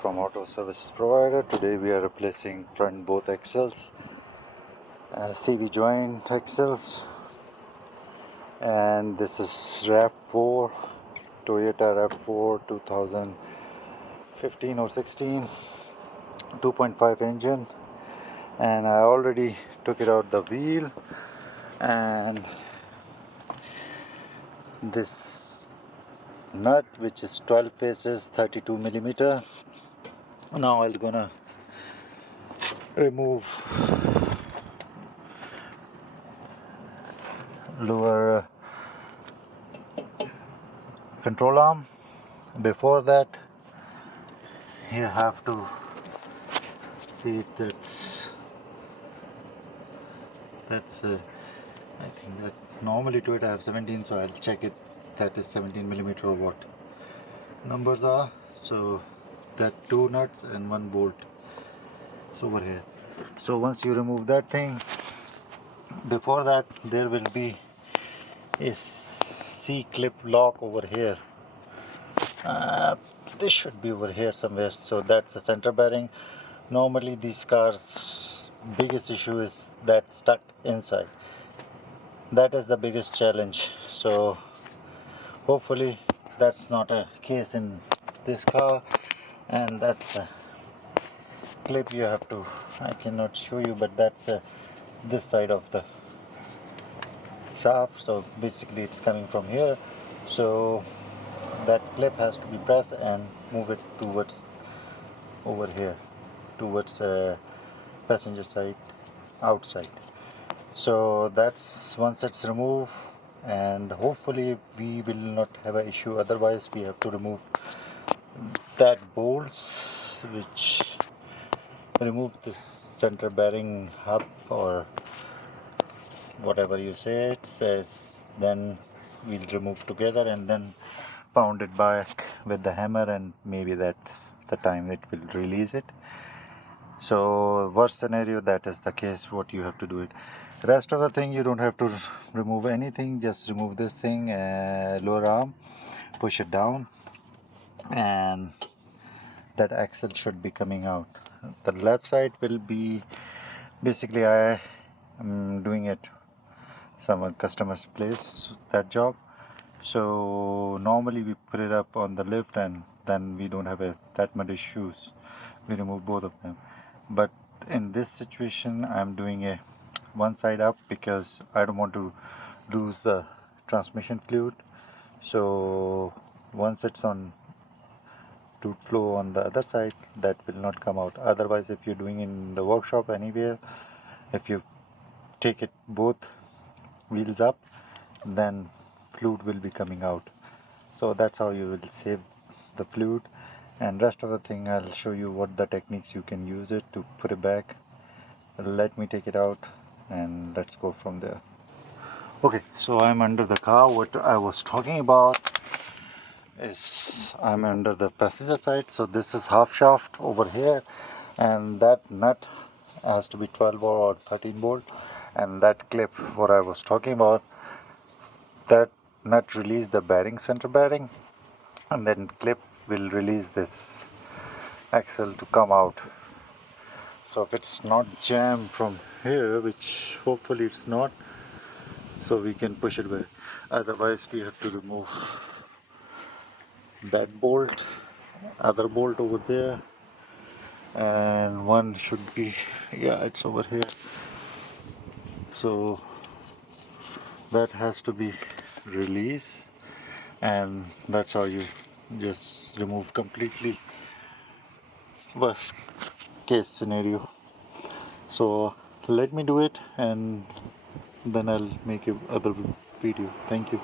from Auto Services Provider. Today we are replacing front both axles, CV joint axles, and this is RAV4, Toyota RAV4 2015 or 16, 2.5 engine, and I already took it out the wheel, and this nut, which is 12 faces, 32 millimeter. Now I'm gonna remove lower control arm. Before that, you have to see that's I think that normally to it I have 17, so I'll check it. That is 17 millimeter or what numbers are. So that 2 nuts and 1 bolt is over here. So once you remove that thing, before that there will be a C-clip lock over here. This should be over here somewhere. So that's the center bearing. Normally these cars, biggest issue is that stuck inside. That is the biggest challenge. So hopefully that's not a case in this car, and that's a clip you have to, I cannot show you, but that's this side of the shaft. So basically it's coming from here, so that clip has to be pressed and move it towards over here, towards passenger side outside. So that's once it's removed, and hopefully we will not have an issue. Otherwise we have to remove that bolts, which remove this center bearing hub or whatever you say it says. Then we'll remove together and then pound it back with the hammer, and maybe that's the time it will release it. So worst scenario, that is the case, what you have to do it. Rest of the thing you don't have to remove anything, just remove this thing, lower arm, push it down, and that axle should be coming out. The left side will be, basically I am doing it some customer's place, that job. So normally we put it up on the lift, and then we don't have that much issues. We remove both of them. But in this situation I'm doing a one side up because I don't want to lose the transmission fluid. So once it's on to flow on the other side, that will not come out. Otherwise, if you're doing in the workshop anywhere, if you take it both wheels up, then fluid will be coming out. So that's how you will save the fluid. And rest of the thing I'll show you what the techniques you can use it to put it back. Let me take it out and let's go from there. Okay, so I'm under the car. What I was talking about is I'm under the passenger side. So this is half shaft over here, and that nut has to be 12 or 13 bolt, and that clip what I was talking about, that nut release the bearing, center bearing, and then clip will release this axle to come out. So if it's not jammed from here, which hopefully it's not, so we can push it back. Otherwise we have to remove that bolt, other bolt over there, and one should be, yeah, it's over here. So that has to be released, and that's how you just remove completely. Worst case scenario. So let me do it, and then I'll make a other video. Thank you.